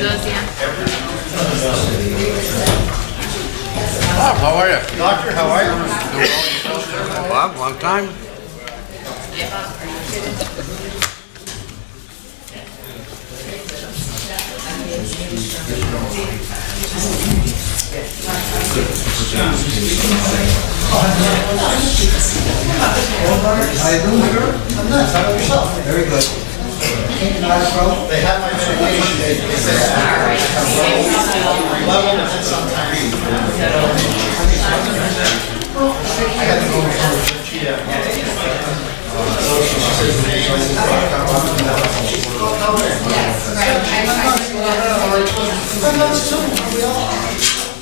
those, yeah. Bob, how are you? Doctor, how are you? Bob, long time? Very good. They have my medication. They said level and then sometimes. I had to go for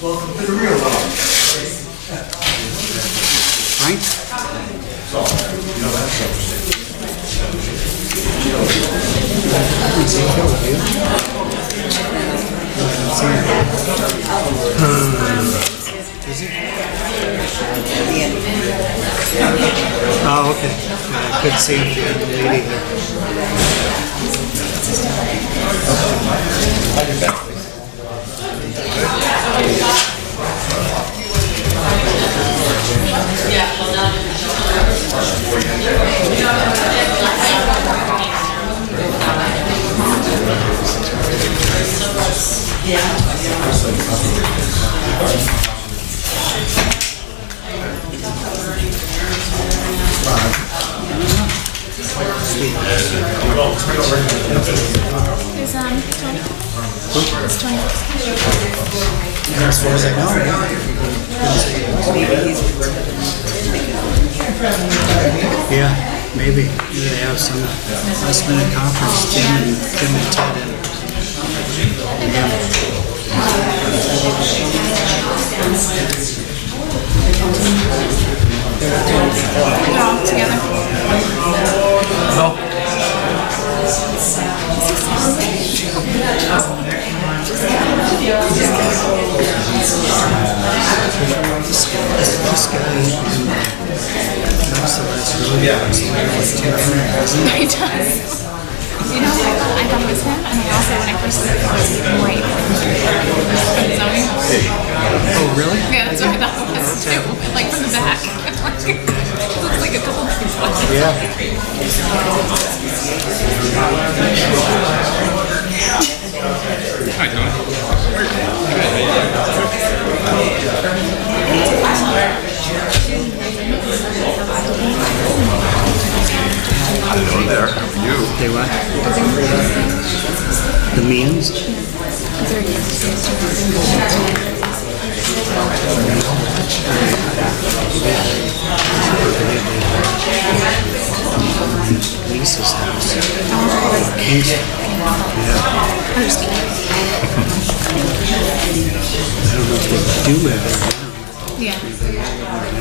welcome to the real world. Frank? Is he? Oh, okay. I couldn't see him during the meeting there. Is 20? It's 20. As far as I know, yeah, maybe. They have some last minute conference, Tim and Ted and They're all together. no. This guy knows the last really He does. You know, I thought it was him, and then also when I first saw it, it was white. Zoning. Oh, really? Yeah, that's what I thought it was too. Like from the back. It looks like a couple of people. Yeah. Hi, Tony. Hello there. How are you? They what? The Means? Lisa's house. Kingston. Yeah. I don't know if they do live there now. Yeah.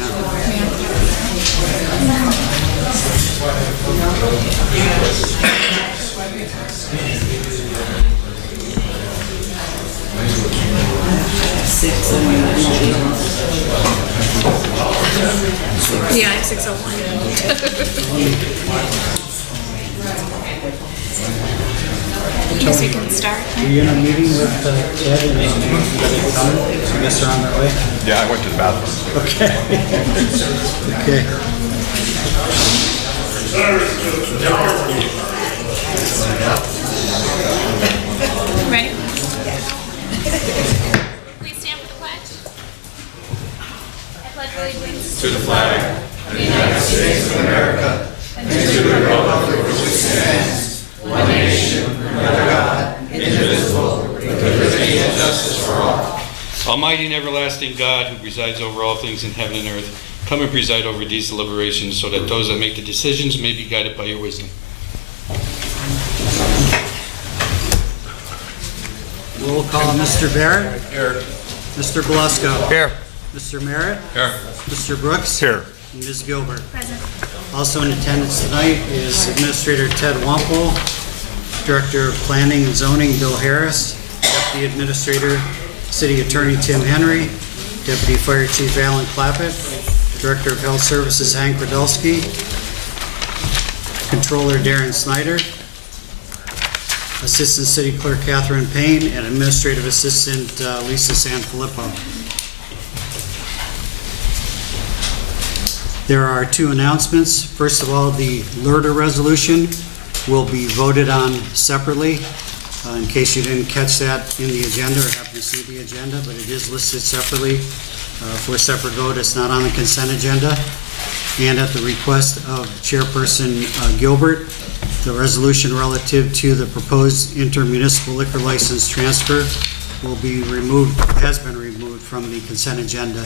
Yeah, I'm 601. I guess we can start. Were you in a meeting with Ted and Tom? I guess they're on their way. Yeah, I went to the bathroom. Okay. Okay. Ready? Please stand for the pledge. I pledge allegiance To the flag. to the United States of America and to the republic for which it stands, one nation, under God, indivisible, with liberty and justice for all. Almighty and everlasting God, who presides over all things in heaven and earth, come and preside over these deliberations so that those that make the decisions may be guided by your wisdom. Roll call, Mr. Barrett. Here. Mr. Belusco. Here. Mr. Merritt. Here. Mr. Brooks. Here. And Ms. Gilbert. Present. Also in attendance tonight is Administrator Ted Wampel, Director of Planning and Zoning Bill Harris, Deputy Administrator City Attorney Tim Henry, Deputy Fire Chief Alan Clappett, Director of Health Services Hank Radulski, Controller Darren Snyder, Assistant City Clerk Catherine Payne, and Administrative Assistant Lisa Sanfilippo. There are two announcements. First of all, the LRTA resolution will be voted on separately. In case you didn't catch that in the agenda or happen to see the agenda, but it is listed separately for a separate vote. It's not on the consent agenda. And at the request of Chairperson Gilbert, the resolution relative to the proposed intermunicipal liquor license transfer will be removed, has been removed from the consent agenda,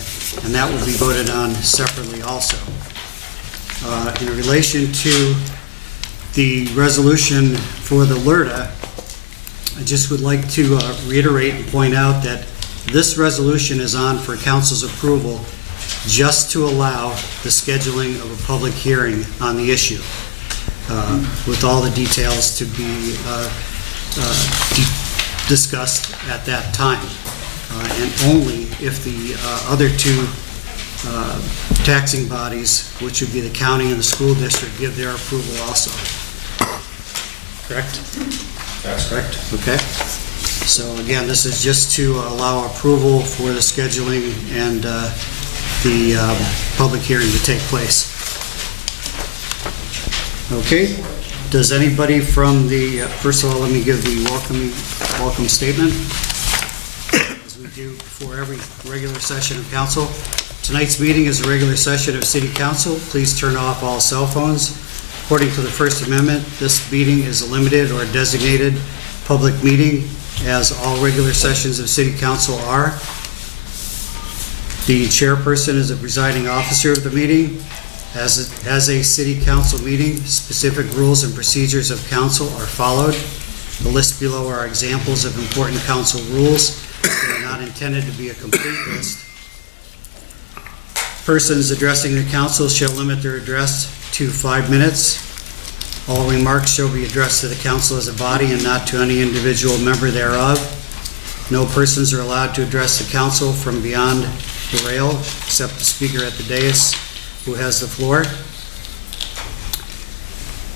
and that will be voted on separately also. In relation to the resolution for the LRTA, I just would like to reiterate and point out that this resolution is on for council's approval just to allow the scheduling of a public hearing on the issue, with all the details to be discussed at that time, and only if the other two taxing bodies, which would be the county and the school district, give their approval also. Correct? That's Correct. Okay. So again, this is just to allow approval for the scheduling and the public hearing to take place. Okay. Does anybody from the, first of all, let me give the welcome statement, as we do for every regular session of council. Tonight's meeting is a regular session of City Council. Please turn off all cell phones. According to the First Amendment, this meeting is a limited or designated public meeting, as all regular sessions of City Council are. The chairperson is the presiding officer of the meeting. As a City Council meeting, specific rules and procedures of council are followed. The list below are examples of important council rules. They are not intended to be a complete list. Persons addressing the council shall limit their address to 5 minutes. All remarks shall be addressed to the council as a body and not to any individual member thereof. No persons are allowed to address the council from beyond the rail, except the speaker at the dais, who has the floor.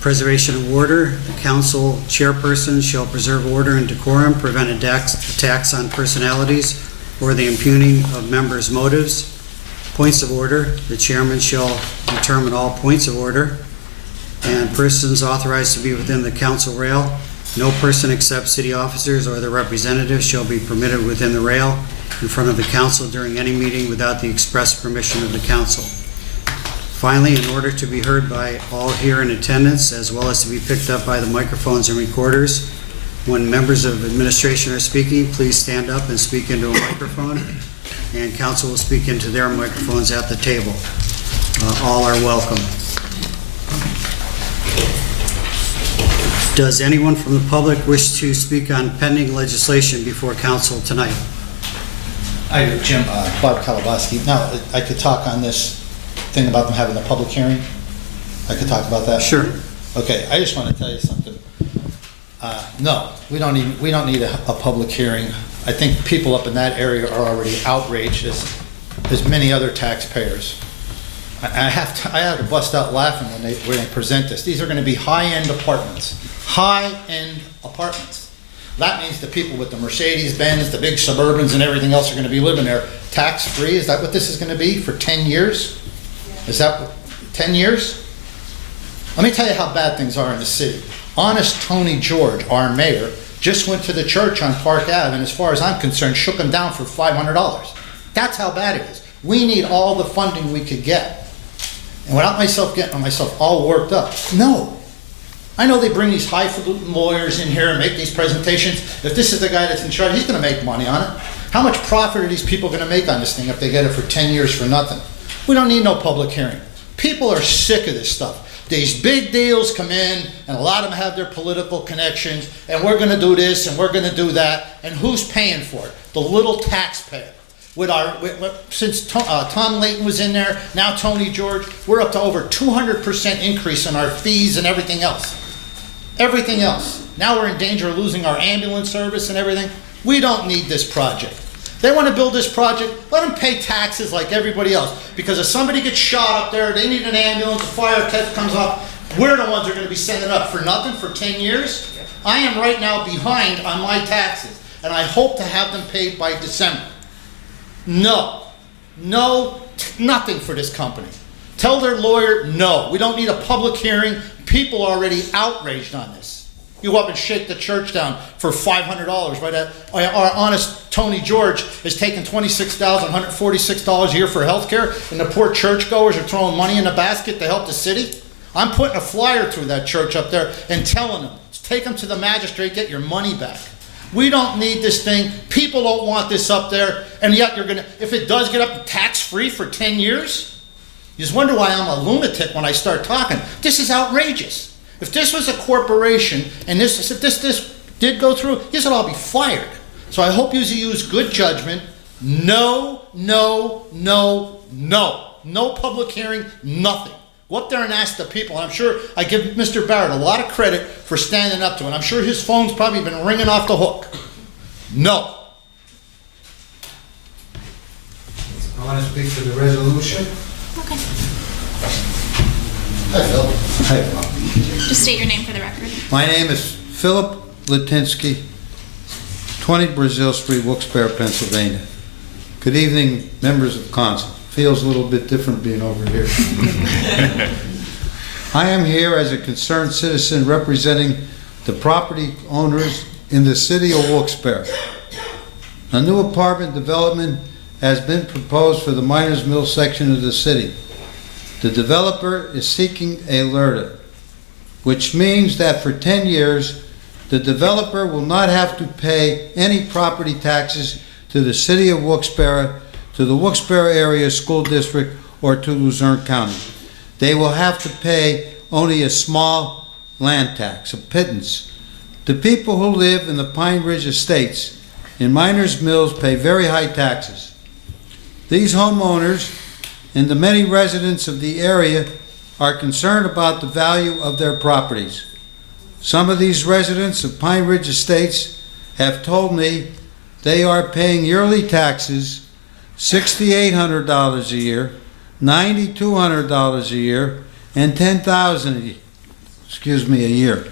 Preservation of order. The council chairperson shall preserve order and decorum, prevent attacks on personalities, or the impugning of members' motives. Points of order. The chairman shall determine all points of order, and persons authorized to be within the council rail. No person except city officers or their representatives shall be permitted within the rail in front of the council during any meeting without the express permission of the council. Finally, in order to be heard by all here in attendance, as well as to be picked up by the microphones and recorders, when members of administration are speaking, please stand up and speak into a microphone, and council will speak into their microphones at the table. All are welcome. Does anyone from the public wish to speak on pending legislation before council tonight? I do, Jim, Bob Kalabowski. Now, I could talk on this thing about them having a public hearing? I could talk about that? Sure. Okay, I just want to tell you something. No, we don't need a public hearing. I think people up in that area are already outraged, as many other taxpayers. I have to bust out laughing when they present this. These are going to be high-end apartments. High-end apartments. That means the people with the Mercedes-Benz, the big Suburbans and everything else are going to be living there tax-free. Is that what this is going to be for 10 years? Is that 10 years? Let me tell you how bad things are in the city. Honest Tony George, our mayor, just went to the church on Park Ave, and as far as I'm concerned, shook him down for $500. That's how bad it is. We need all the funding we could get. And without getting myself all worked up, no. I know they bring these highfalutin lawyers in here and make these presentations. If this is the guy that's in charge, he's going to make money on it. How much profit are these people going to make on this thing if they get it for 10 years for nothing? We don't need no public hearing. People are sick of this stuff. These big deals come in, and a lot of them have their political connections, and we're going to do this, and we're going to do that, and who's paying for it? The little taxpayer. Since Tom Layton was in there, now Tony George, we're up to over 200% increase in our fees and everything else. Everything else. Now we're in danger of losing our ambulance service and everything. We don't need this project. They want to build this project, let them pay taxes like everybody else. Because if somebody gets shot up there, they need an ambulance, a fire test comes up, We're the ones that are gonna be sending up for nothing for 10 years. I am right now behind on my taxes, and I hope to have them paid by December. No, nothing for this company. Tell their lawyer, no, we don't need a public hearing. People are already outraged on this. You go up and shake the church down for $500, right? Our honest Tony George is taking $26,146 a year for health care, and the poor churchgoers are throwing money in the basket to help the city. I'm putting a flyer through that church up there and telling them, take them to the magistrate, get your money back. We don't need this thing. People don't want this up there, and yet you're gonna, if it does get up tax-free for 10 years, you just wonder why I'm a lunatic when I start talking. This is outrageous. If this was a corporation, and if this did go through, you would all be fired. So I hope you use good judgment. No public hearing, nothing. Go up there and ask the people. I'm sure I give Mr. Barrett a lot of credit for standing up to it. I'm sure his phone's probably been ringing off the hook. No. I want to speak to the resolution. Okay. Hi, Phil. Hi, Bob. Just state your name for the record. My name is Philip Latinsky, 20 Brazil Street, Wilkes-Barre, Pennsylvania. Good evening, members of council. Feels a little bit different being over here. I am here as a concerned citizen representing the property owners in the city of Wilkes-Barre. A new apartment development has been proposed for the Miners Mill section of the city. The developer is seeking a LERTA, which means that for 10 years, the developer will not have to pay any property taxes to the city of Wilkes-Barre, to the Wilkes-Barre Area School District, or to Luzerne County. They will have to pay only a small land tax, a pittance. The people who live in the Pine Ridge Estates in Miners Mills pay very high taxes. These homeowners and the many residents of the area are concerned about the value of their properties. Some of these residents of Pine Ridge Estates have told me they are paying yearly taxes $6,800 a year, $9,200 a year, and $10,000 a year.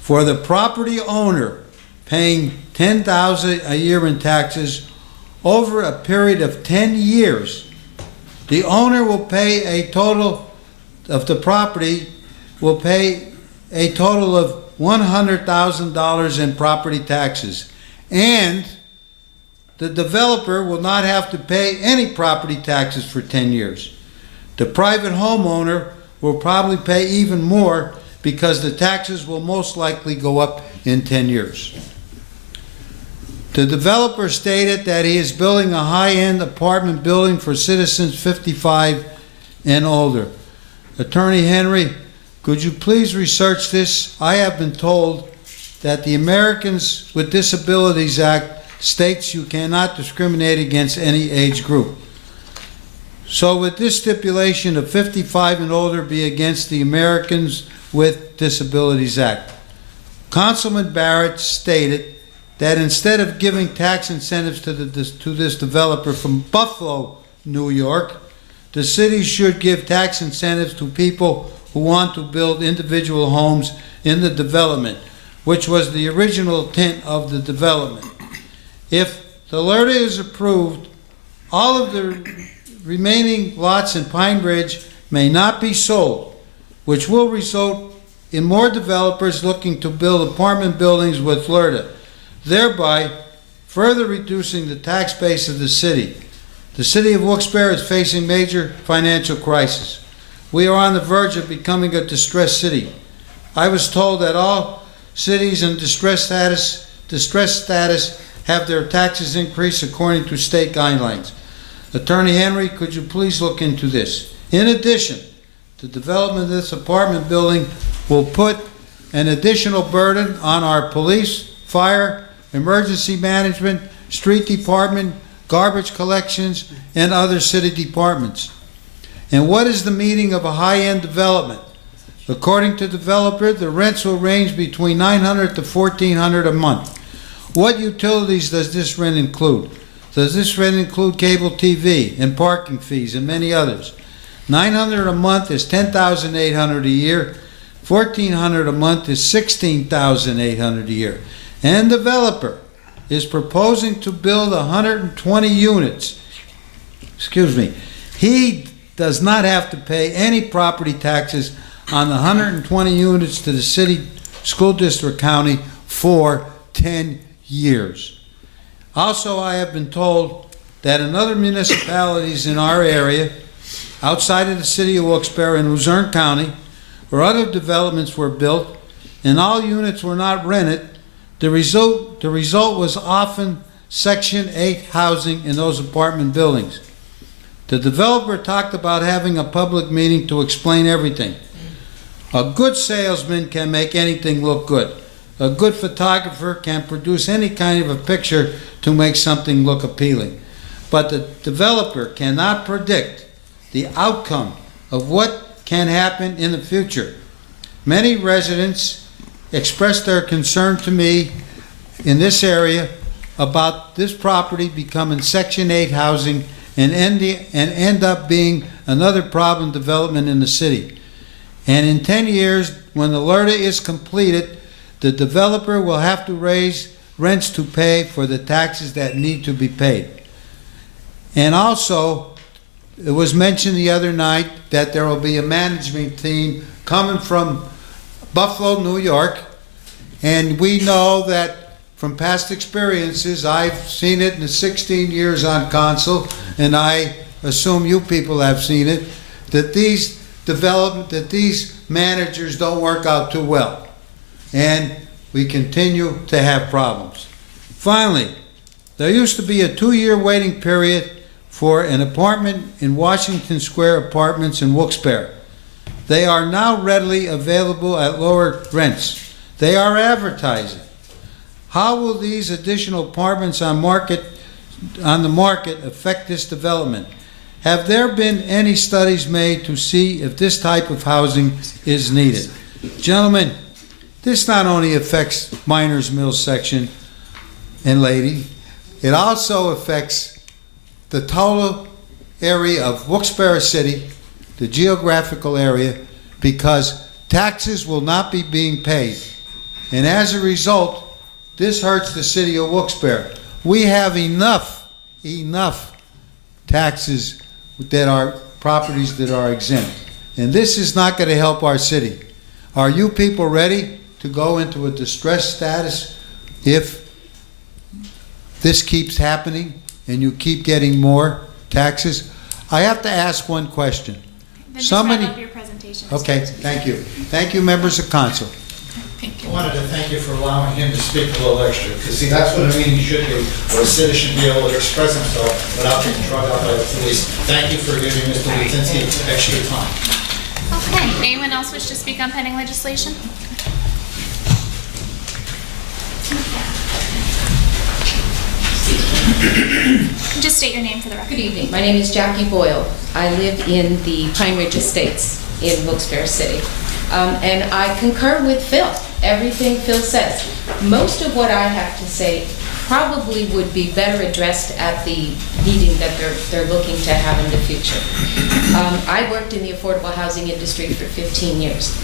For the property owner paying $10,000 a year in taxes over a period of 10 years, the owner will pay a total of the property will pay a total of $100,000 in property taxes, and the developer will not have to pay any property taxes for 10 years. The private homeowner will probably pay even more because the taxes will most likely go up in 10 years. The developer stated that he is building a high-end apartment building for citizens 55 and older. Attorney Henry, could you please research this? I have been told that the Americans with Disabilities Act states you cannot discriminate against any age group. So would this stipulation of 55 and older be against the Americans with Disabilities Act? Councilman Barrett stated that instead of giving tax incentives to this developer from Buffalo, New York, the city should give tax incentives to people who want to build individual homes in the development, which was the original intent of the development. If the LERTA is approved, all of the remaining lots in Pine Ridge may not be sold, which will result in more developers looking to build apartment buildings with LERTA, thereby further reducing the tax base of the city. The city of Wilkes-Barre is facing major financial crisis. We are on the verge of becoming a distressed city. I was told that all cities in distressed status have their taxes increased according to state guidelines. Attorney Henry, could you please look into this? In addition, the development of this apartment building will put an additional burden on our police, fire, emergency management, street department, garbage collections, and other city departments. And what is the meaning of a high-end development? According to the developer, the rents will range between $900 to $1,400 a month. What utilities does this rent include? Does this rent include cable TV and parking fees and many others? $900 a month is $10,800 a year. $1,400 a month is $16,800 a year. And developer is proposing to build 120 units. Excuse me. He does not have to pay any property taxes on the 120 units to the city, school district, county for 10 years. Also, I have been told that in other municipalities in our area, outside of the city of Wilkes-Barre in Luzerne County, where other developments were built and all units were not rented, the result was often Section 8 housing in those apartment buildings. The developer talked about having a public meeting to explain everything. A good salesman can make anything look good. A good photographer can produce any kind of a picture to make something look appealing. But the developer cannot predict the outcome of what can happen in the future. Many residents expressed their concern to me in this area about this property becoming Section 8 housing and end up being another problem development in the city. And in 10 years, when the LERTA is completed, the developer will have to raise rents to pay for the taxes that need to be paid. And also, it was mentioned the other night that there will be a management team coming from Buffalo, New York, and we know that from past experiences, I've seen it in the 16 years on council, and I assume you people have seen it, that these managers don't work out too well. And we continue to have problems. Finally, there used to be a 2-year waiting period for an apartment in Washington Square Apartments in Wilkes-Barre. They are now readily available at lower rents. They are advertising. How will these additional apartments on the market affect this development? Have there been any studies made to see if this type of housing is needed? Gentlemen, this not only affects Miners Mills section and lady, it also affects the total area of Wilkes-Barre City, the geographical area, because taxes will not be being paid. And as a result, this hurts the city of Wilkes-Barre. We have enough taxes that are properties that are exempt. And this is not going to help our city. Are you people ready to go into a distress status if this keeps happening and you keep getting more taxes? I have to ask one question. Then just wrap up your presentation. Mr. Okay, President. thank you. Thank you, members of council. Thank I you. wanted to thank you for allowing him to speak a little extra, because see, that's what a meeting should be, where a citizen should be able to express himself without being drugged out by the police. Thank you for giving Mr. Lutinsky extra time. Okay, anyone else wish to speak on pending legislation? Just state your name for the record. Good evening. My name is Jackie Boyle. I live in the Pine Ridge Estates in Wilkes-Barre City. And I concur with Phil. Everything Phil says. Most of what I have to say probably would be better addressed at the meeting that they're looking to have in the future. I worked in the affordable housing industry for 15 years.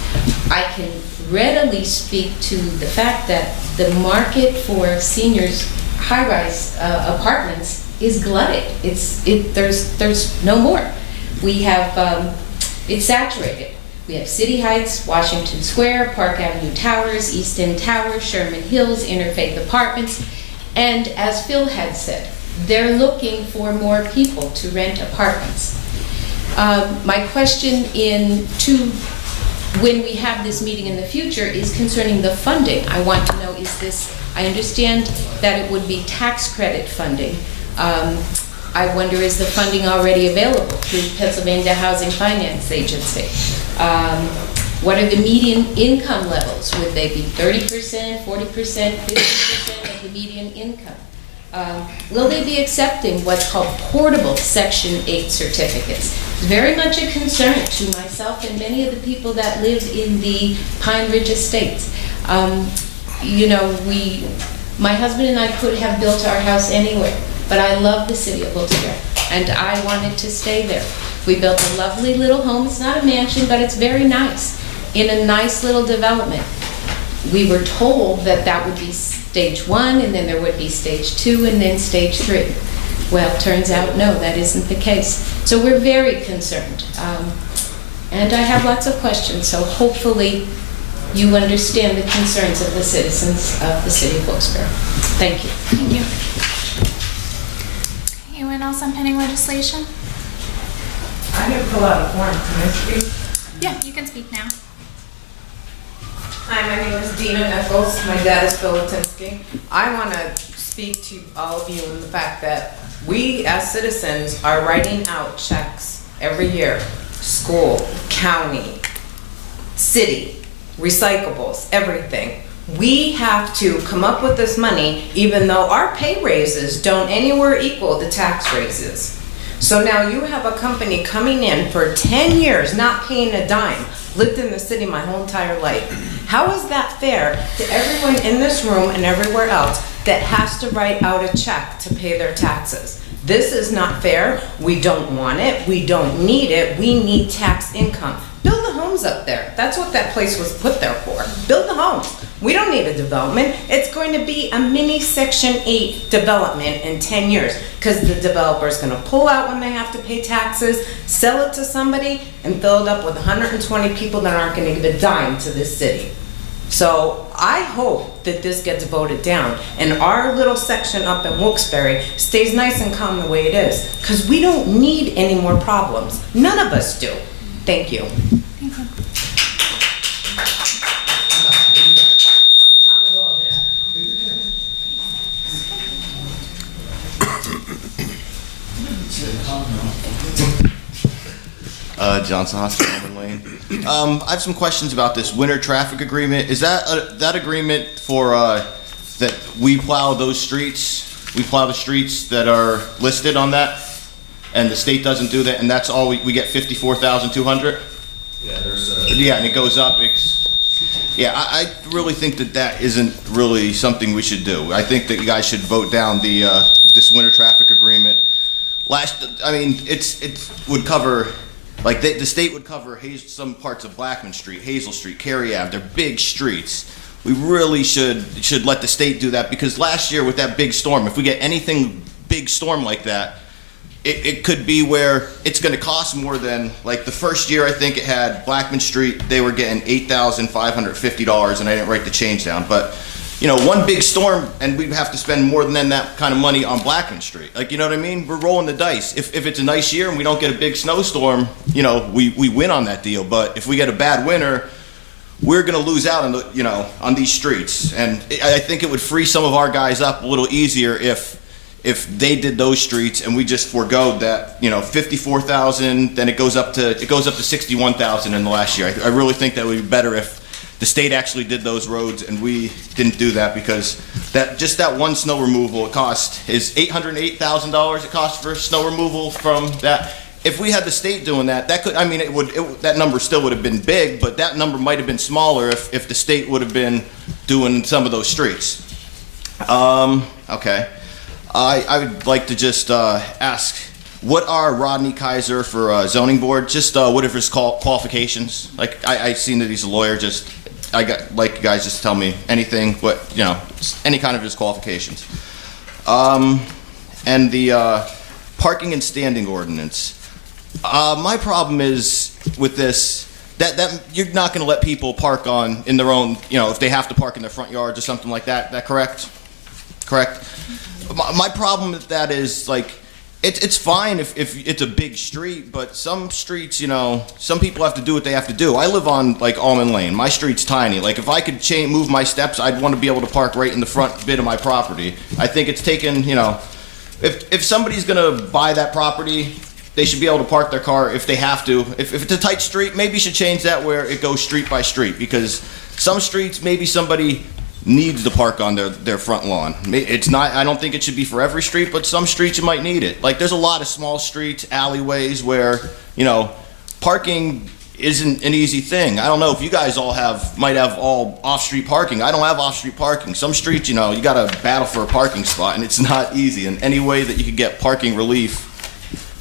I can readily speak to the fact that the market for seniors high-rise apartments is glutted. There's no more. We have it's saturated. We have City Heights, Washington Square, Park Avenue Towers, East End Towers, Sherman Hills, Interfaith Apartments, and as Phil had said, they're looking for more people to rent apartments. My question when we have this meeting in the future is concerning the funding. I want to know, I understand that it would be tax credit funding. I wonder, is the funding already available through Pennsylvania Housing Finance Agency? What are the median income levels? Would they be 30%, 40%, 50% of the median income? Will they be accepting what's called portable Section 8 certificates? It's very much a concern to myself and many of the people that live in the Pine Ridge Estates. My husband and I could have built our house anywhere, but I love the city of Wilkes-Barre, and I wanted to stay there. We built a lovely little home. It's not a mansion, but it's very nice. in a nice little development. We were told that that would be stage 1, and then there would be stage 2, and then stage 3. Well, turns out, no, that isn't the case. So we're very concerned. And I have lots of questions, so hopefully you understand the concerns of the citizens of the city of Wilkes-Barre. Thank you. Thank you. Anyone else on pending legislation? I didn't fill out a form, can I speak? Yeah, you can speak now. Hi, my name is Dina Nichols, my dad is Phil Latinsky. I want to speak to all of you in the fact that we as citizens are writing out checks every year. School, county, city, recyclables, everything. We have to come up with this money even though our pay raises don't anywhere equal the tax raises. So now you have a company coming in for 10 years not paying a dime. Lived in the city my whole entire life. How is that fair to everyone in this room and everywhere else that has to write out a check to pay their taxes? This is not fair. We don't want it. We don't need it. We need tax income. Build the homes up there. That's what that place was put there for. Build the homes. We don't need a development. It's going to be a mini Section 8 development in 10 years because the developer is going to pull out when they have to pay taxes, sell it to somebody, and fill it up with 120 people that aren't going to give a dime to this city. So I hope that this gets voted down and our little section up in Wilkes-Barre stays nice and calm the way it is because we don't need any more problems. None of us do. Thank you. Thank you. Johnson Hospital Lane. I have some questions about this winter traffic agreement. Is that that agreement for that we plow those streets? We plow the streets that are listed on that, and the state doesn't do that, and that's all we get 54,200. Yeah, Yeah, and it goes up. Yeah, I really think that isn't really something we should do. I think that you guys should vote down the this winter traffic agreement. I mean, it would cover. Like the state would cover some parts of Blackman Street, Hazel Street, Cary Ave. They're big streets. We really should let the state do that because last year with that big storm, if we get anything big storm like that, it could be where it's going to cost more than like the first year. I think it had Blackman Street. They were getting $8,550, and I didn't write the change down, but. You know, one big storm, and we'd have to spend more than that kind of money on Blackman Street. Like, you know what I mean? We're rolling the dice. If it's a nice year and we don't get a big snowstorm, you know, we win on that deal. But if we get a bad winter, we're going to lose out on on these streets. And I think it would free some of our guys up a little easier if they did those streets and we just forgoed that, 54,000, then it goes up to 61,000 in the last year. I really think that would be better if the state actually did those roads and we didn't do that because that one snow removal is $808,000 it costs for snow removal from that. If we had the state doing that, that number still would have been big, but that number might have been smaller if the state would have been doing some of those streets. Okay. I would like to just ask, what are Rodney Kaiser for zoning board? Just what are his qualifications? Like I seen that he's a lawyer. I got like you guys just tell me anything. Any kind of his qualifications. And the parking and standing ordinance. My problem is with this that you're not going to let people park in their own. If they have to park in their front yards or something like that. That correct? Correct. My problem with that is like. It's fine if it's a big street, but some streets, some people have to do what they have to do. I live on like Almond Lane. My street's tiny. Like if I could move my steps, I'd want to be able to park right in the front bit of my property. I think it's taken, if somebody's gonna buy that property, they should be able to park their car if they have to. If it's a tight street, maybe you should change that where it goes street by street because some streets maybe somebody needs to park on their front lawn. It's not. I don't think it should be for every street, but some streets you might need it. Like there's a lot of small streets, alleyways where parking isn't an easy thing. I don't know if you guys might have all off-street parking. I don't have off-street parking. Some streets, you gotta battle for a parking spot, and it's not easy. And any way that you could get parking relief,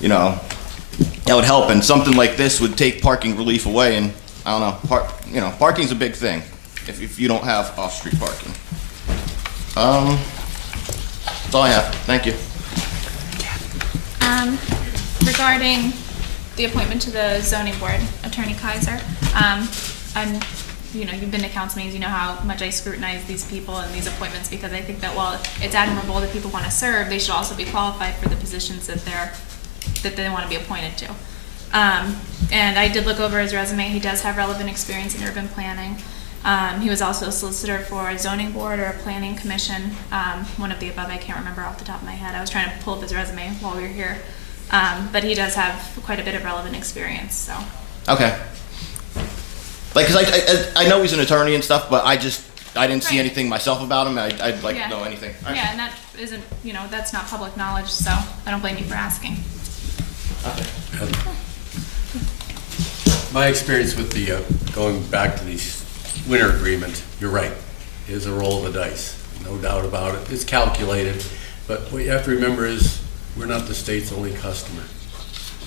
that would help. And something like this would take parking relief away, and I don't know, parking's a big thing if you don't have off-street parking. That's all I have. Thank you. Regarding the appointment to the zoning board, Attorney Kaiser, and, you've been to council meetings, you know how much I scrutinize these people and these appointments, because I think that while it's admirable that people want to serve, they should also be qualified for the positions that they want to be appointed to. And I did look over his resume. He does have relevant experience in urban planning. He was also a solicitor for a zoning board or a planning commission, one of the above. I can't remember off the top of my head. I was trying to pull up his resume while we were here. But he does have quite a bit of relevant experience, so. Okay. Like, cause I know he's an attorney and stuff, but I didn't see Right. anything myself about him. I'd like Yeah. to know anything. All right. Yeah, and that isn't, that's not public knowledge, so I don't blame you for asking. My experience with the, going back to the winter agreement, you're right, it is a roll of the dice, no doubt about it. It's calculated, but what you have to remember is, we're not the state's only customer.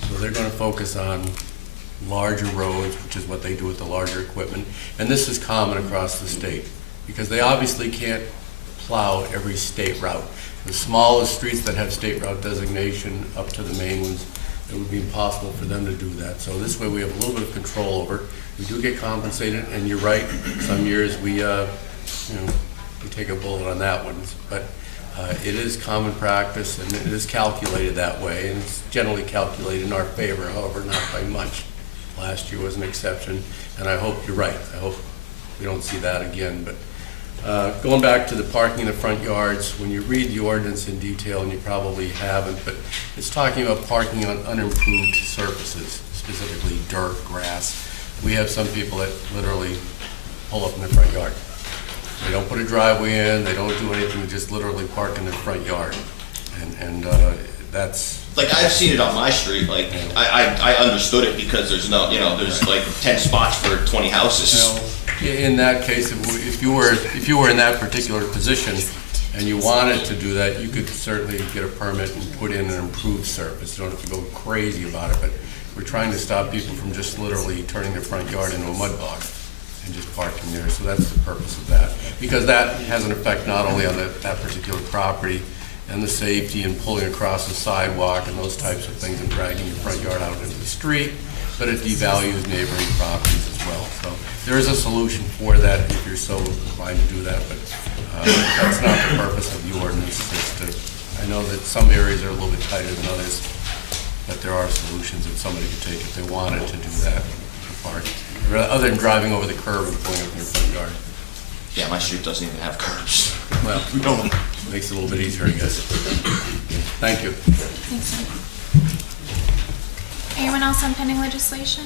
So they're gonna focus on larger roads, which is what they do with the larger equipment, and this is common across the state, because they obviously can't plow every state route. The smallest streets that have state route designation up to the main ones, it would be impossible for them to do that. So this way we have a little bit of control over. We do get compensated, and you're right, some years we take a bullet on that one. But it is common practice, and it is calculated that way, and it's generally calculated in our favor, however, not by much. Last year was an exception, and I hope you're right. I hope we don't see that again. But going back to the parking in the front yards, when you read the ordinance in detail, and you probably haven't, but it's talking about parking on unimproved surfaces, specifically dirt, grass. We have some people that literally pull up in their front yard. They don't put a driveway in, they don't do anything, they just literally park in their front yard. And that's... Like, I've seen it on my street. Like, I understood it because there's no, there's like 10 spots for 20 houses. In that case, if you were in that particular position and you wanted to do that, you could certainly get a permit and put in an improved surface. You don't have to go crazy about it, but we're trying to stop people from just literally turning their front yard into a mud box and just parking there. So that's the purpose of that. Because that has an effect not only on that particular property and the safety and pulling across the sidewalk and those types of things and dragging your front yard out into the street, but it devalues neighboring properties as well. So there is a solution for that if you're so inclined to do that, but that's not the purpose of the ordinance. I know that some areas are a little bit tighter than others, but there are solutions that somebody could take if they wanted to do that for parking, other than driving over the curb and pulling up in your front yard. Yeah, my street doesn't even have curbs. Well, makes it a little bit easier, I guess. Thank you. Thanks, Sam. Anyone else on pending legislation?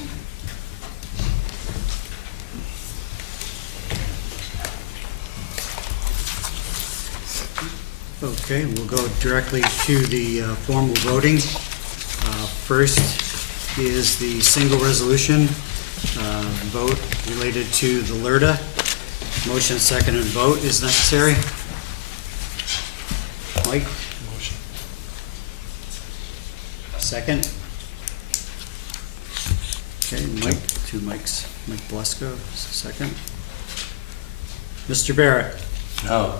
Okay, we'll go directly to the formal voting. First is the single resolution vote related to the LERTA. Motion, second, and vote is necessary. Mike? Motion. Second? Okay, Mike, two Mikes. Mike Blasco, second. Mr. Barrett? No.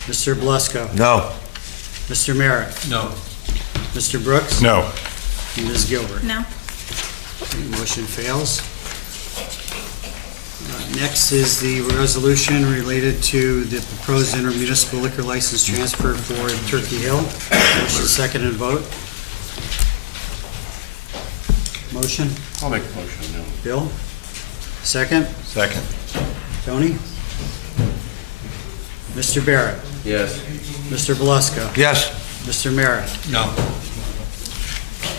Mr. Blasco? No. Mr. Merritt? No. Mr. Brooks? No. And Ms. Gilbert? No. Okay, motion fails. Next is the resolution related to the proposed intermunicipal liquor license transfer for Turkey Hill. Motion, second, and vote. Motion, I'll make a motion, no. Bill? Second, Second. Tony? Mr. Barrett? Yes. Mr. Belusko? Yes. Mr. Merritt? No.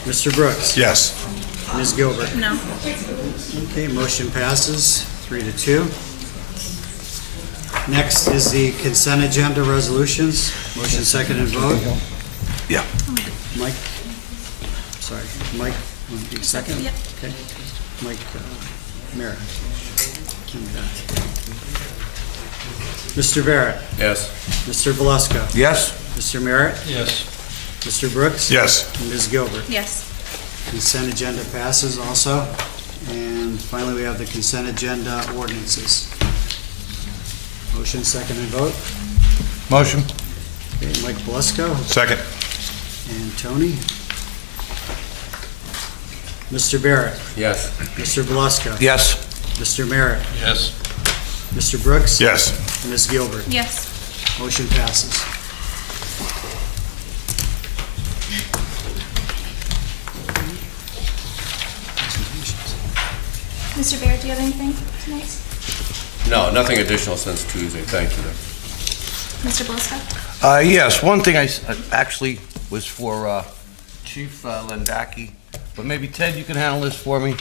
Mr. Brooks? Yes. Ms. Gilbert? No. Okay, motion passes 3-2. Next is the consent agenda resolutions. Motion, second, and vote. Yeah. Mike? Sorry, Mike, want to be second? Yep. Okay. Mike Merritt. Give me that. Mr. Barrett? Yes. Mr. Belusko? Yes. Mr. Merritt? Yes. Mr. Brooks? Yes. And Ms. Gilbert? Yes. Consent agenda passes also. And finally, we have the consent agenda ordinances. Motion, second, and vote. Motion. Okay, Mike Belusko Second. and Tony. Mr. Barrett, Yes. Mr. Belusko. Yes. Mr. Merritt, Yes. Mr. Brooks. Yes. And Ms. Gilbert. Yes. Motion passes. Mr. Barrett, do you have anything tonight? No, nothing additional since Tuesday. Thank you. Mr. Belusko? Yes, one thing actually was for Chief Landaki, but maybe Ted, you can handle this for me.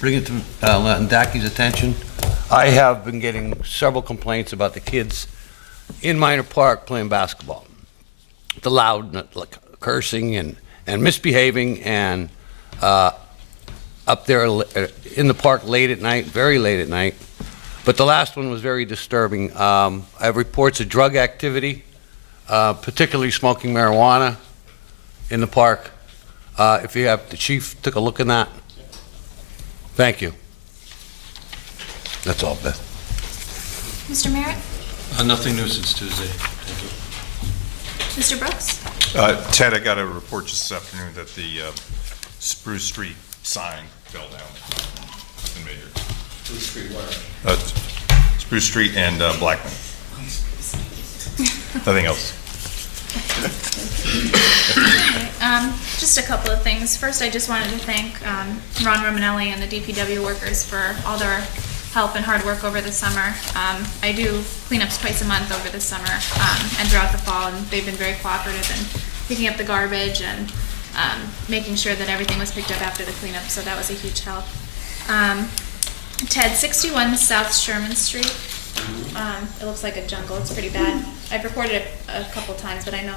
Bring it to Landaki's attention. I have been getting several complaints about the kids in Minor Park playing basketball. The loud like, cursing and misbehaving and up there in the park late at night, very late at night. But the last one was very disturbing. I have reports of drug activity, particularly smoking marijuana in the park. If you have, the chief took a look at that. Thank you. That's all, Beth. Mr. Merritt? Nothing new since Tuesday. Thank you. Mr. Brooks? Ted, I got a report just this afternoon that the Spruce Street sign fell down in Maynard. Spruce Street where? Spruce Street and Blackman. Nothing else. Just a couple of things. First, I just wanted to thank Ron Romanelli and the DPW workers for all their help and hard work over the summer. I do cleanups twice a month over the summer and throughout the fall, and they've been very cooperative in picking up the garbage and making sure that everything was picked up after the cleanup, so that was a huge help. Ted, 61 South Sherman Street. It looks like a jungle. It's pretty bad. I've reported it a couple times, but I know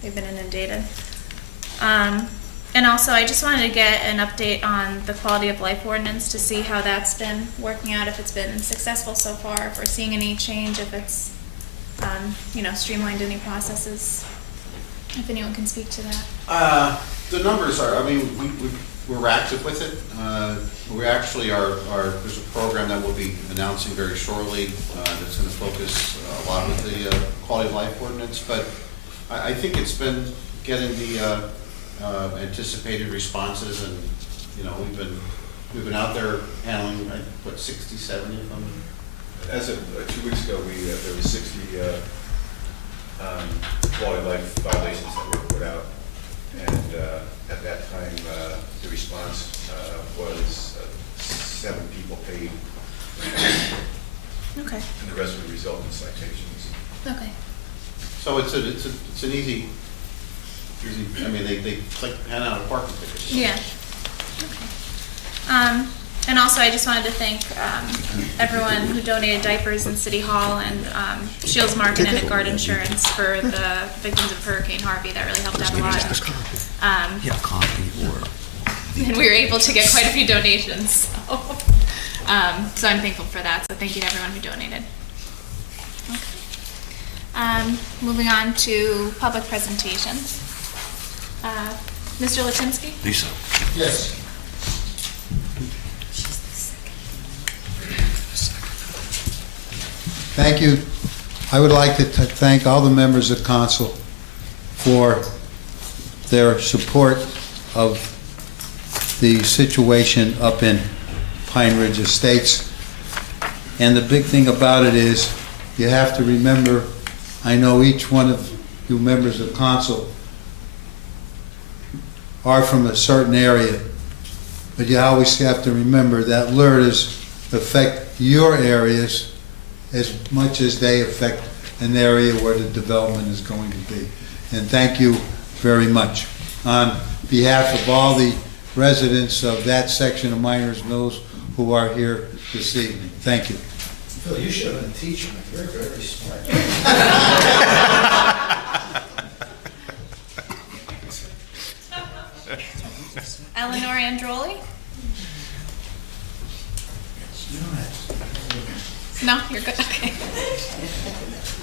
they've been inundated. And also, I just wanted to get an update on the quality of life ordinance to see how that's been working out, if it's been successful so far, if we're seeing any change, if it's, streamlined any processes. If anyone can speak to that. The numbers are, we're active with it. We actually there's a program that we'll be announcing very shortly that's going to focus a lot with the quality of life ordinance, but I think it's been getting the anticipated responses, and we've been out there handling 60, 70 of them. As of 2 weeks ago, there were 60 quality of life violations that were put out, and at that time, the response was 7 people paid, Okay. and the rest would result in citations. Okay. So it's an easy. They like hand out a parking ticket. Yeah. Okay. And also, I just wanted to thank everyone who donated diapers in City Hall and Shields Market and Guard Insurance for the victims of Hurricane Harvey. That really helped out a lot. And we were able to get quite a few donations. So I'm thankful for that. So thank you to everyone who donated. Okay. Moving on to public presentations. Mr. Latinsky? Lisa. Yes. Thank you. I would like to thank all the members of council for their support of the situation up in Pine Ridge Estates. And the big thing about it is you have to remember, I know each one of you members of council are from a certain area, but you always have to remember that LERTs affect your areas as much as they affect an area where the development is going to be. And thank you very much. On behalf of all the residents of that section of Miners Mills who are here this evening, thank you. Phil, you should have been a teacher. You're very smart. Eleanor Androli? No, you're good. Okay.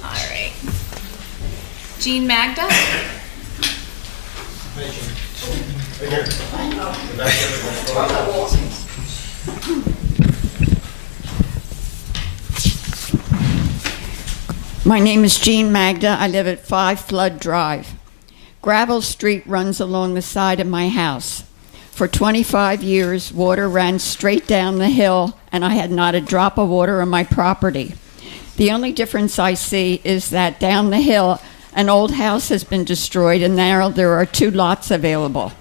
All right. Jean Magda? My name is Jean Magda. I live at 5 Flood Drive. Gravel Street runs along the side of my house. For 25 years, water ran straight down the hill, and I had not a drop of water on my property. The only difference I see is that down the hill, an old house has been destroyed, and now there are 2 lots available.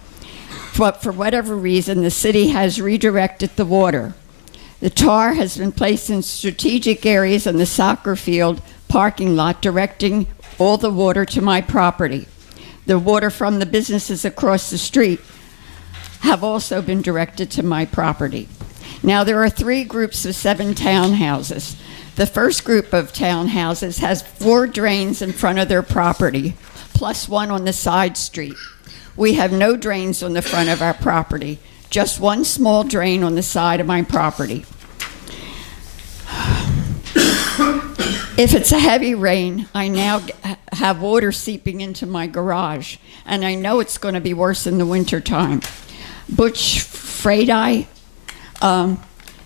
But for whatever reason, the city has redirected the water. The tar has been placed in strategic areas in the soccer field parking lot, directing all the water to my property. The water from the businesses across the street have also been directed to my property. Now, there are 3 groups of 7 townhouses. The first group of townhouses has 4 drains in front of their property, plus 1 on the side street. We have no drains on the front of our property, just 1 small drain on the side of my property. If it's a heavy rain, I now have water seeping into my garage, and I know it's going to be worse in the wintertime. Butch Frady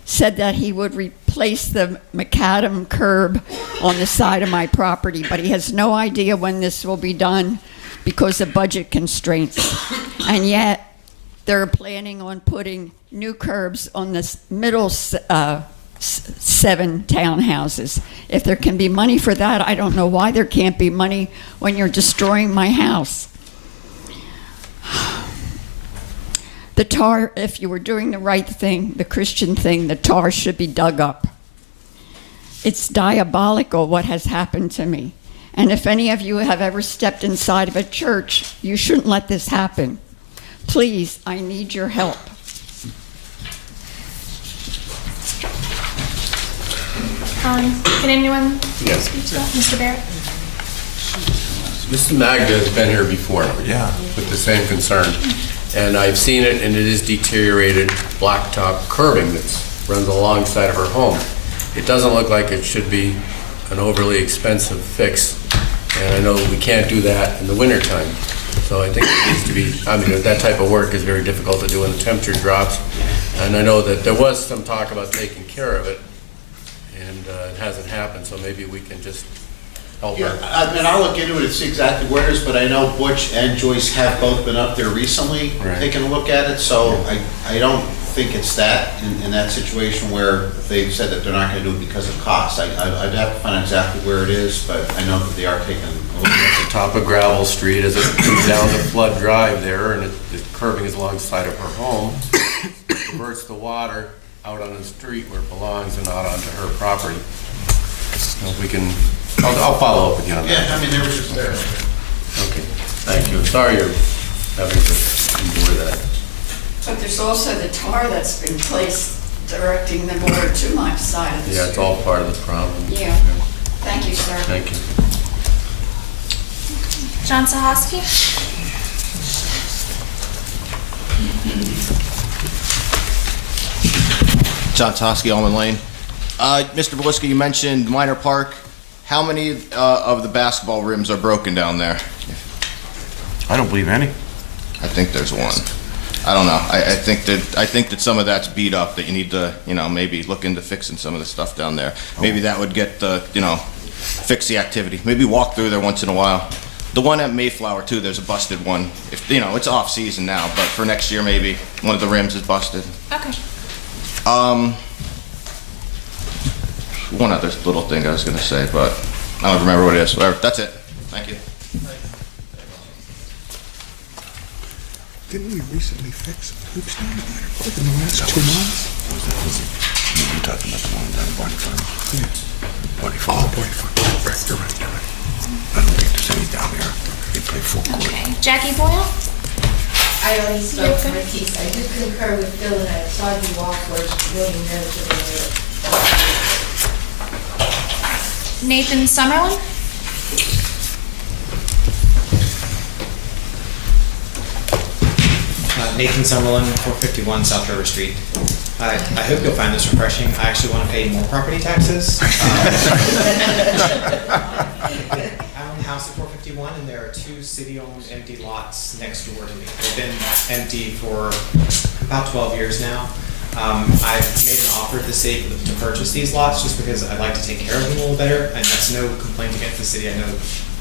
said that he would replace the macadam curb on the side of my property, but he has no idea when this will be done because of budget constraints. And yet, they're planning on putting new curbs on the middle 7 townhouses. If there can be money for that, I don't know why there can't be money when you're destroying my house. The tar, if you were doing the right thing, the Christian thing, the tar should be dug up. It's diabolical what has happened to me. And if any of you have ever stepped inside of a church, you shouldn't let this happen. Please, I need your help. Can anyone speak to that? Mr. Barrett? Mrs. Magda has been here before. Yeah. With the same concern. And I've seen it, and it is deteriorated blacktop curbing that runs alongside of her home. It doesn't look like it should be an overly expensive fix, and I know we can't do that in the wintertime. So I think it needs to be, that type of work is very difficult to do when the temperature drops. And I know that there was some talk about taking care of it, and it hasn't happened, so maybe we can just help her. I'll look into it and see exactly where it is, but I know Butch and Joyce have both been up there recently, Right. taking a look at it, so I don't think it's that, in that situation where they've said that they're not gonna do it because of cost. I'd have to find out exactly where it is, but I know that they are taking a look at The top of Gravel Street as it comes down the Flood Drive there, and the curbing is alongside of her home. It diverts the water out on the street where it belongs and not onto her property. So if we can, I'll follow up with you on that. Yeah, they were just there. Okay, thank you. Sorry you're having to endure that. But there's also the tar that's been placed directing the water to my side of the street. Yeah, it's all part of the problem. Yeah. Thank you, sir. Thank you. John Sahoski? John Tosky, Almond Lane. Mr. Belisky, you mentioned Minor Park. How many of the basketball rims are broken down there? I don't believe any. I think there's one. I don't know. I think that some of that's beat up, that you need to, maybe look into fixing some of the stuff down there. Maybe that would get the, fix the activity. Maybe walk through there once in a while. The one at Mayflower too, there's a busted one. If it's off season now, but for next year maybe one of the rims is busted. Okay. One other little thing I was gonna say, but I don't remember what it is. Whatever. That's it. Thank you. Didn't we recently fix hoops down at Minor Park in the last 2 months? You're talking about the one down at Barney Farm? Yeah. Barney Farm. Oh, Barney Farm. Right, you're right, you're right. I don't think there's any down there. They play full court. Okay. Jackie Boyle? I already spoke to my piece. I do concur with Phil, and I saw you walk where William knows about it. Nathan Summerlin? Nathan Summerlin, 451 South River Street. I hope you'll find this refreshing. I actually want to pay more property taxes. I own a house at 451, and there are 2 city-owned empty lots next door to me. They've been empty for about 12 years now. I've made an offer to the city to purchase these lots just because I'd like to take care of them a little better, and that's no complaint against the city. I know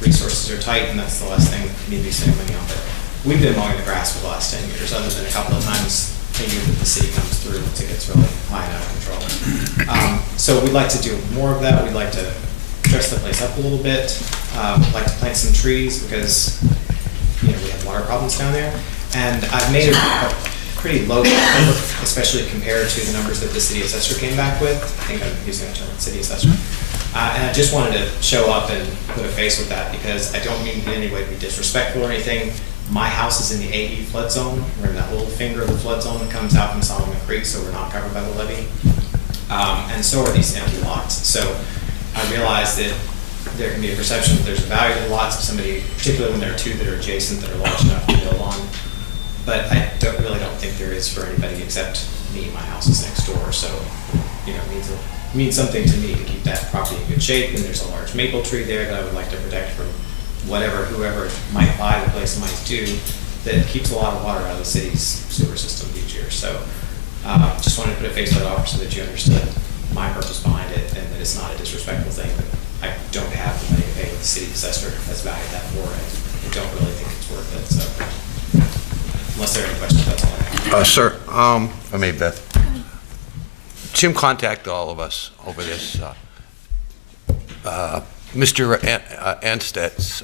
resources are tight, and that's the last thing that we need to be spending money on. But we've been mowing the grass for the last 10 years, other than a couple of times a year that the city comes through once it gets really high and out of control. So we'd like to do more of that. We'd like to dress the place up a little bit. We'd like to plant some trees because, we have water problems down there. And I've made a pretty low number, especially compared to the numbers that the city assessor came back with. I think I'm using the term city assessor. And I just wanted to show up and put a face with that because I don't mean in any way to be disrespectful or anything. My house is in the AE flood zone. We're in that little finger of the flood zone that comes out from Solomon Creek, so we're not covered by the levee. And so are these empty lots. So I realize that there can be a perception that there's a value to the lots of somebody, particularly when there are two that are adjacent that are large enough to build on. But I really don't think there is for anybody except me. My house is next door, so it means something to me to keep that property in good shape. And there's a large maple tree there that I would like to protect from whoever might buy the place might do, that keeps a lot of water out of the city's sewer system each year. So just wanted to put a face to that offer so that you understood my purpose behind it and that it's not a disrespectful thing, but I don't have the money to pay what the city assessor has valued that for. I don't really think it's worth it. So unless there are any questions, that's all I have. Sir, if I may, Beth. Jim contacted all of us over this. Mr. Anstedt's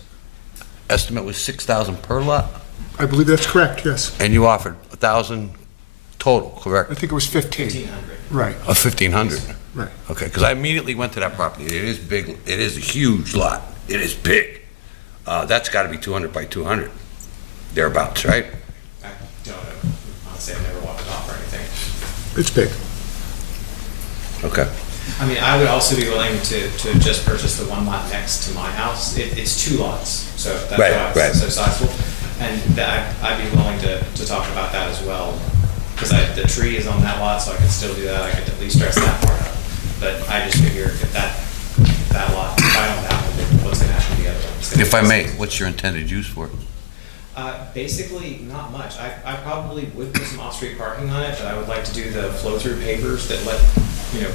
estimate was $6,000 per lot? I believe that's correct, yes. And you offered $1,000 total, correct? I think it was 15. Right. Of 1,500? Right. Okay, because I immediately went to that property. It is big. It is a huge lot. It is big. That's got to be 200 by 200, thereabouts, right? I don't know. Honestly, I've never walked it off or anything. It's big. Okay. I mean, I would also be willing to just purchase the one lot next to my house. It's 2 lots, so that's why it's so sizable. And I'd be willing to talk about that as well, because the tree is on that lot, so I could still do that. I could at least dress that part up. But I just figure if that lot, if I own that one, then what's going to happen to the other one? If I may, what's your intended use for it? Basically, not much. I probably would put some off-street parking on it, but I would like to do the flow-through pavers that let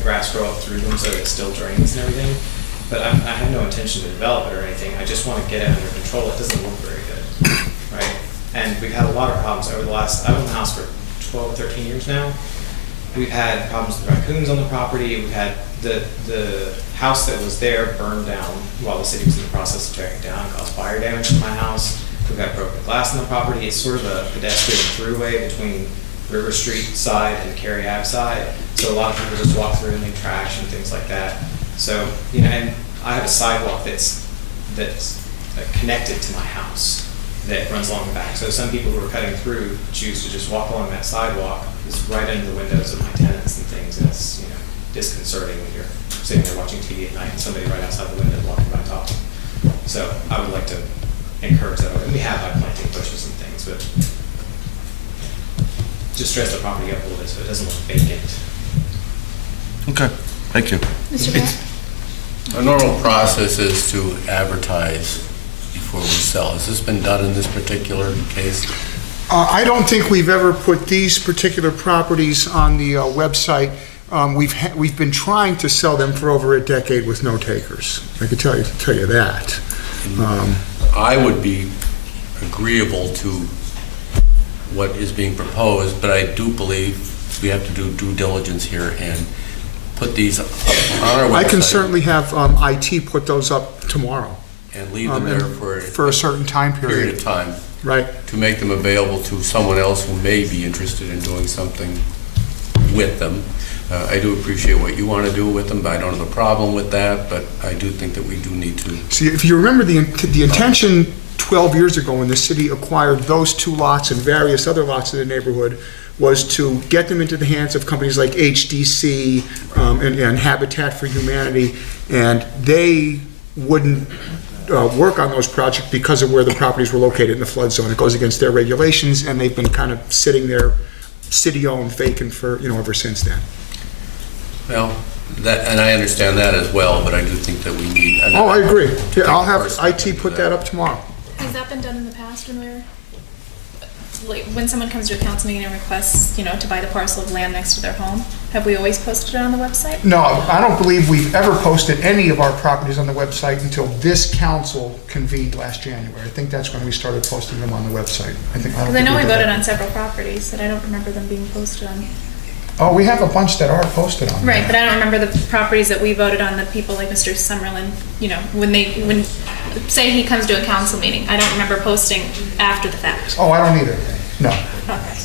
grass grow up through them so it still drains and everything. But I have no intention to develop it or anything. I just want to get it under control. It doesn't look very good, right? And we've had a lot of problems over the last. I've owned the house for 12, 13 years now. We've had problems with raccoons on the property. We've had the house that was there burned down while the city was in the process of tearing it down, caused fire damage to my house. We've got broken glass on the property. It's sort of a pedestrian throughway between River Street side and Cary Ave side. So a lot of people just walk through and leave trash and things like that. So, and I have a sidewalk that's connected to my house that runs along the back. So some people who are cutting through choose to just walk along that sidewalk. It's right under the windows of my tenants and things. And it's, disconcerting when you're sitting there watching TV at night and somebody right outside the window walking by talking. So I would like to encourage that. And we have by planting bushes and things, but just dress the property up a little bit so it doesn't look vacant. Okay, thank you. Mr. Barrett? Our normal process is to advertise before we sell. Has this been done in this particular case? I don't think we've ever put these particular properties on the website. We've been trying to sell them for over a decade with no takers. I can tell you that. I would be agreeable to what is being proposed, but I do believe we have to do due diligence here and put these on our website. I can certainly have IT put those up tomorrow. And leave them there for a certain time period. Of time. Right. To make them available to someone else who may be interested in doing something with them. I do appreciate what you want to do with them, but I don't have a problem with that, but I do think that we do need to. See, if you remember the intention 12 years ago when the city acquired those 2 lots and various other lots in the neighborhood was to get them into the hands of companies like HDC and Habitat for Humanity, and they wouldn't work on those projects because of where the properties were located in the flood zone. It goes against their regulations, and they've been kind of sitting there, city-owned, vacant for, ever since then. Well, and I understand that as well, but I do think that we need. Oh, I agree. Yeah, I'll have IT put that up tomorrow. Has that been done in the past when we were like, when someone comes to a council meeting and requests, you know, to buy the parcel of land next to their home, have we always posted it on the website? No, I don't believe we've ever posted any of our properties on the website until this council convened last January. I think that's when we started posting them on the website. Because I know we voted on several properties, and I don't remember them being posted on. Oh, we have a bunch that are posted on. Right, but I don't remember the properties that we voted on, the people like Mr. Summerlin, you know, when, say he comes to a council meeting, I don't remember posting after the fact. Oh, I don't either, no. Okay.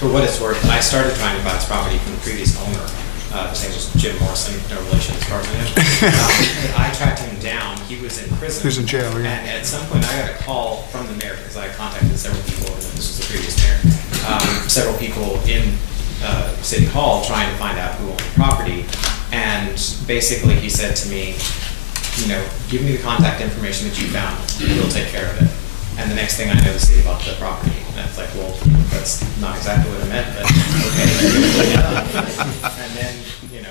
For what it's worth, I started trying to buy this property from the previous owner. His name was Jim Morrison, no relation as far as I know. I tracked him down. He was in prison. He was in jail, yeah. And at some point, I got a call from the mayor because I contacted several people, and this was the previous mayor. Several people in City Hall trying to find out who owned the property. And basically, he said to me, you know, give me the contact information that you found, and we'll take care of it. And the next thing I know, the city bought the property. And it's like, well, that's not exactly what I meant, but okay. And then, you know,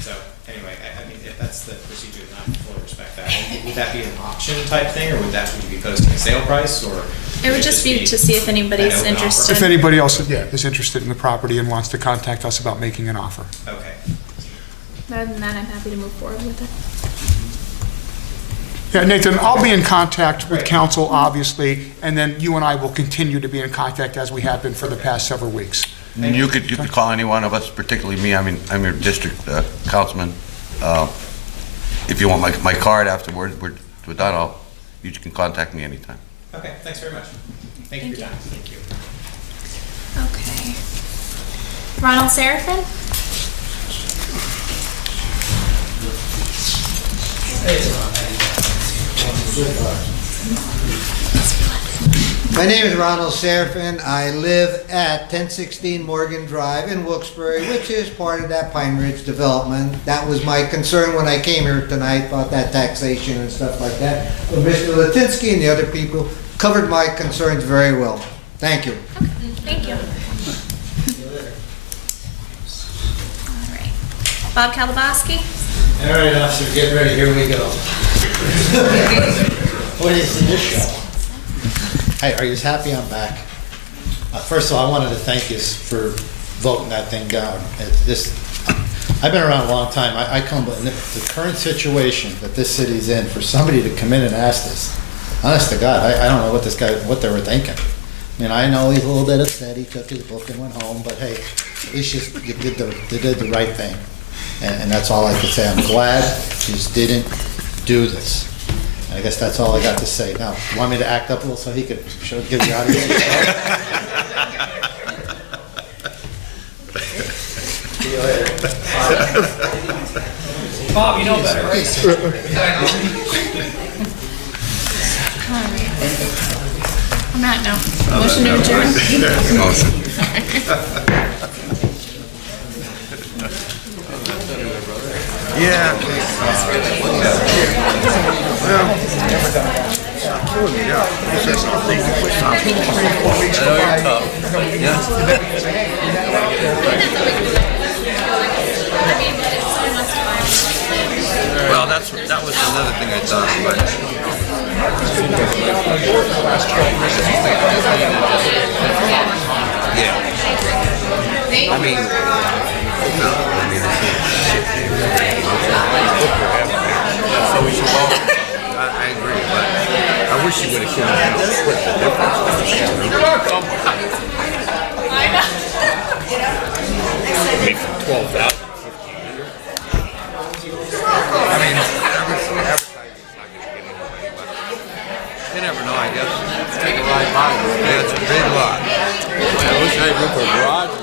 so anyway, I mean, if that's the procedure, then I fully respect that. Would that be an auction type thing, or would that be posting a sale price, or? It would just be to see if anybody's interested. If anybody else, is interested in the property and wants to contact us about making an offer. Okay. Other than that, I'm happy to move forward with it. Yeah, Nathan, I'll be in contact with council, obviously, and then you and I will continue to be in contact as we have been for the past several weeks. And you could call any one of us, particularly me. I mean, I'm your district councilman. If you want my card afterwards, we're done. You can contact me anytime. Okay, thanks very much. Thank you for your time. Thank you. Okay. Ronald Seraphin? My name is Ronald Seraphin. I live at 1016 Morgan Drive in Wilkes-Barre, which is part of that Pine Ridge development. That was my concern when I came here tonight about that taxation and stuff like that. But Mr. Latinsky and the other people covered my concerns very well. Thank you. Okay, thank you. All right. Bob Kalaboski? All right, officer, get ready, here we go. What is this show? Hey, are you happy I'm back? First of all, I wanted to thank you for voting that thing down. I've been around a long time. I come, but the current situation that this city's in, for somebody to come in and ask this, honest to God, I don't know what they were thinking. I mean, I know he's a little bit upset. He took his book and went home, but hey, it's just, you did the right thing. And that's all I could say. I'm glad you just didn't do this. And I guess that's all I got to say. Now, you want me to act up a little so he could give the audience a show? See you later. Bob, you know better, right? On that note, motion to adjourn? Motion. Yeah. Well, that was another thing I thought, but yeah. I mean, so we should all, I agree, but I wish you would have shown us split the difference. Maybe from 12,000. I mean, advertising's not going to get anybody, but you never know, I guess. Take a ride by. Yeah, it's a big lot. I wish I had room for a garage.